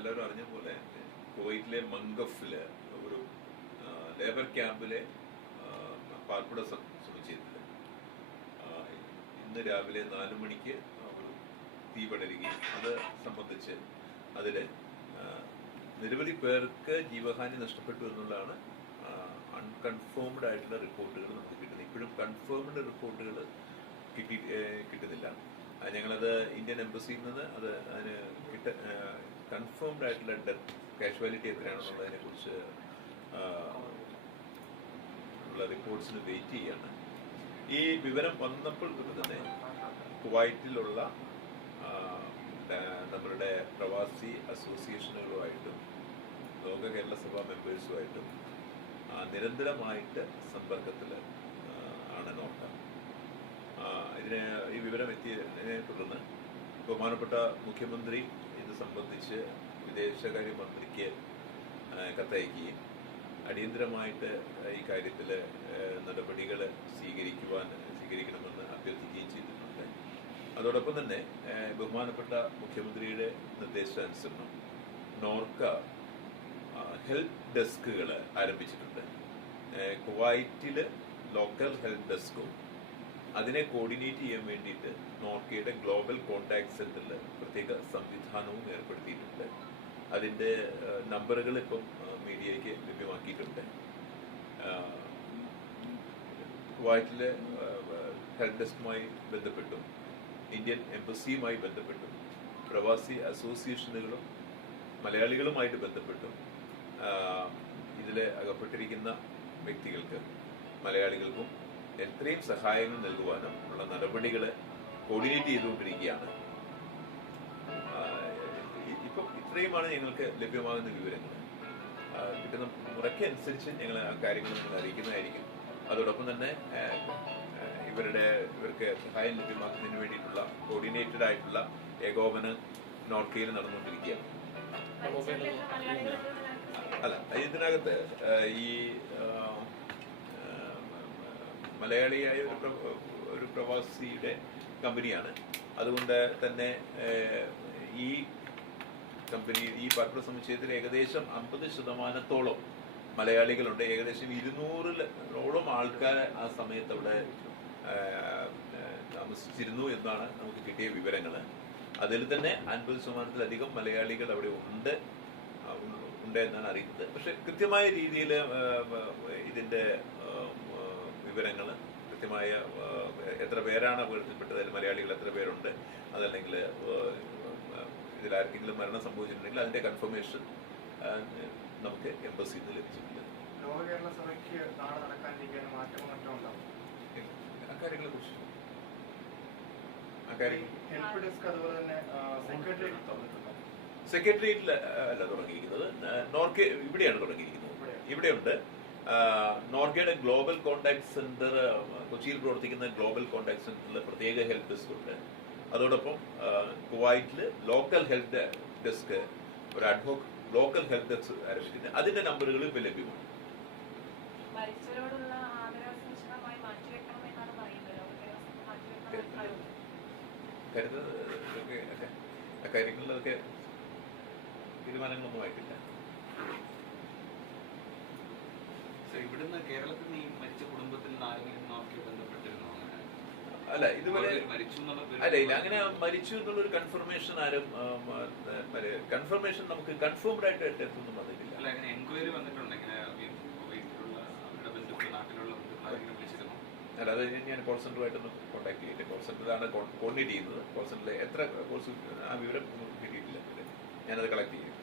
നമ്മളെല്ലാവരും അറിഞ്ഞ പോലെ കുവൈറ്റിലെ മംഗഫിൽ ഒരു ലേബർ ക്യാമ്പിലെ പാർപ്പിട സം- സമുച്ചയത്തിൽ ഇന്ന് രാവിലെ നാലു മണിക്ക് ഒരു തീ പടരുകയും അത് സംബന്ധിച്ച് അതിൽ നിരവധി പേർക്ക് ജീവഹാനി നഷ്ടപ്പെട്ടു എന്നുള്ളതാണ് അൺകൺഫേംഡ് ആയിട്ടുള്ള റിപ്പോർട്ടുകൾ നമുക്ക് കിട്ടുന്നത്. ഇപ്പോഴും കൺഫേംഡ് റിപ്പോർട്ടുകൾ കിട്ടി കിട്ടുന്നില്ല. ഞങ്ങളത് ഇന്ത്യൻ എംബസിയിൽ നിന്ന് അത് അതിന് കിട്ട കൺഫേംഡ് ആയിട്ടുള്ള ഡെത്ത് കാഷ്വാലിറ്റി എത്രയാണെന്നുള്ളതിനെ കുറിച്ച് ഉള്ള റിപ്പോർട്ട്സിന് വെയിറ്റ് ചെയ്യാണ്. ഈ വിവരം വന്നപ്പോൾ തന്നെ കുവൈറ്റിലുള്ള നമ്മളുടെ പ്രവാസി അസോസിയേഷനുകളുമായിട്ടും ലോക കേരള സഭ മെമ്പേഴ്സുമായിട്ടും നിരന്തരമായിട്ട് സമ്പർക്കത്തിൽ ആണ് നോക്കാം ഇതിന് ഈ വിവരം എത്തിയതിനെ തുടർന്ന് ബഹുമാനപ്പെട്ട മുഖ്യമന്ത്രി സംബന്ധിച്ച് വിദേശകാര്യ മന്ത്രിക്ക് കത്തയക്കുകയും അടിയന്തരമായിട്ട് ഈ കാര്യത്തിൽ നടപടികൾ സ്വീകരിക്കുവാൻ സ്വീകരിക്കണമെന്ന് അഭ്യർത്ഥിക്കുകയും ചെയ്തിട്ടുണ്ട്. അതോടൊപ്പം തന്നെ ബഹുമാനപ്പെട്ട മുഖ്യമന്ത്രിയുടെ നിർദ്ദേശാനുസരണം നോർക്ക ഹെൽപ്പ് ഡെസ്കുകൾ ആരംഭിച്ചിട്ടുണ്ട്. കുവൈറ്റിൽ ലോക്കൽ ഹെൽപ്പ് ഡെസ്കും അതിനെ കോർഡിനേറ്റ് ചെയ്യാൻ വേണ്ടിയിട്ട് നോർക്കയുടെ ഗ്ലോബൽ കോൺടാക്ട് സെന്ററിൽ പ്രത്യേക സംവിധാനവും ഏർപ്പെടുത്തിയിട്ടുണ്ട്. അതിന്റെ നമ്പറുകൾ ഇപ്പം മീഡിയയ്ക്ക് ലഭ്യമാക്കിയിട്ടുണ്ട്. കുവൈറ്റിലെ ഹെൽപ് ഡെസ്കുമായി ബന്ധപ്പെട്ടും ഇന്ത്യൻ എംബസിയുമായി ബന്ധപ്പെട്ടും പ്രവാസി അസോസിയേഷനുകളും മലയാളികളുമായിട്ട് ബന്ധപ്പെട്ടും ഇതിൽ അകപ്പെട്ടിരിക്കുന്ന വ്യക്തികൾക്ക് മലയാളികൾക്കും എത്രയും സഹായങ്ങൾ നൽകുവാനും ഉള്ള നടപടികൾ കോർഡിനേറ്റ് ചെയ്തുകൊണ്ടിരിക്കുകയാണ്. ഇപ്പൊ ഇത്രയുമാണ് ഞങ്ങൾക്ക് ലഭ്യമാകുന്ന വിവരങ്ങൾ. കിട്ടുന്ന മുറയ്ക്ക് അനുസരിച്ച് ഞങ്ങൾ ആ കാര്യങ്ങൾ നിങ്ങൾ അറിയിക്കുന്നതായിരിക്കും. അതോടൊപ്പം തന്നെ ഇവരുടെ ഇവർക്ക് സഹായം ലഭ്യമാക്കുന്നതിന് വേണ്ടിയിട്ടുള്ള കോർഡിനേറ്റഡ് ആയിട്ടുള്ള ഏകോപനം നോർത്ത് കെയിൽ നടന്നുകൊണ്ടിരിക്കുകയാണ്. അല്ല ഇതിനകത്ത് ഈ മലയാളിയായ ഒരു ഒരു പ്രവാസിയുടെ കമ്പനിയാണ്. അതുകൊണ്ട് തന്നെ ഈ കമ്പനി ഈ പാർപ്പിട സമുച്ചയത്തിൽ ഏകദേശം അമ്പത് ശതമാനത്തോളം മലയാളികളുണ്ട്. ഏകദേശം ഇരുന്നൂറിലോളം ആൾക്കാർ ആ സമയത്ത് അവിടെ താമസിച്ചിരുന്നു എന്നാണ് നമുക്ക് കിട്ടിയ വിവരങ്ങൾ. അതിൽ തന്നെ അൻപത് ശതമാനത്തിലധികം മലയാളികൾ അവിടെ ഉണ്ട് ഉണ്ട് എന്നാണ് അറിയുന്നത്. പക്ഷെ കൃത്യമായ രീതിയിൽ ഇതിന്റെ വിവരങ്ങൾ കൃത്യമായ എത്ര പേരാണ് അപകടത്തിൽപ്പെട്ടത് അതിൽ മലയാളികൾ എത്ര പേരുണ്ട് അതല്ലെങ്കിൽ ഇതിൽ ആർക്കെങ്കിലും മരണം സംഭവിച്ചിട്ടുണ്ടെങ്കിൽ അതിന്റെ കൺഫർമേഷൻ നമുക്ക് എംബസിയിൽ നിന്ന് ലഭിച്ചിട്ടില്ല അക്കാര്യങ്ങളെ കുറിച്ച്. സെക്രട്ടേറിയറ്റിൽ അല്ല തുടങ്ങിയിരിക്കുന്നത് നോർക്കെ ഇവിടെയാണ് തുടങ്ങിയിരിക്കുന്നത്. ഇവിടെയുണ്ട്. നോർക്കയുടെ ഗ്ലോബൽ കോൺടാക്ട് സെന്റർ കൊച്ചിയിൽ പ്രവർത്തിക്കുന്ന ഗ്ലോബൽ കോൺടാക്ട് സെന്ററിൽ പ്രത്യേക ഹെൽപ്പ് ഡെസ്ക് ഉണ്ട്. അതോടൊപ്പം കുവൈറ്റിൽ ലോക്കൽ ഹെൽപ്പ് ഡെസ്ക് ഒരു ad hoc local help desk ആരംഭിക്കുന്നത് അതിന്റെ നമ്പറുകൾ ഇപ്പൊ ലഭ്യമാണ്. കാര്യങ്ങളിലൊക്കെ തീരുമാനങ്ങളൊന്നും ആയിട്ടില്ല. ഇവിടുന്ന് കേരളത്തിൽ നിന്ന് ഈ മരിച്ച കുടുംബത്തിൽ നിന്ന് ആരെങ്കിലും നോക്കി ബന്ധപ്പെട്ടിരുന്നോ അല്ല ഇതുവരെ എന്നുള്ള അല്ല ഇല്ല അങ്ങനെ മരിച്ചു എന്നുള്ളൊരു കൺഫർമേഷൻ ആരും കൺഫർമേഷൻ നമുക്ക് കൺഫേംഡ് ആയിട്ട് എത്തുന്നു വന്നിട്ടില്ല അല്ല അങ്ങനെ എൻക്വയറി വന്നിട്ടുണ്ട്. ഇങ്ങനെ അല്ല അത് ഞാൻ കോൾ സെന്ററുമായിട്ടൊന്ന് കോൺടാക്ട് ചെയ്തിട്ട് കോൾ സെന്ററിലാണ് കോർഡിനേറ്റ് ചെയ്യുന്നത്. കോൾ സെന്ററിൽ എത്ര കോഴ്സ് ആ വിവരം കിട്ടിയിട്ടില്ല. ഞാനത് കളക്ട് ചെയ്യും.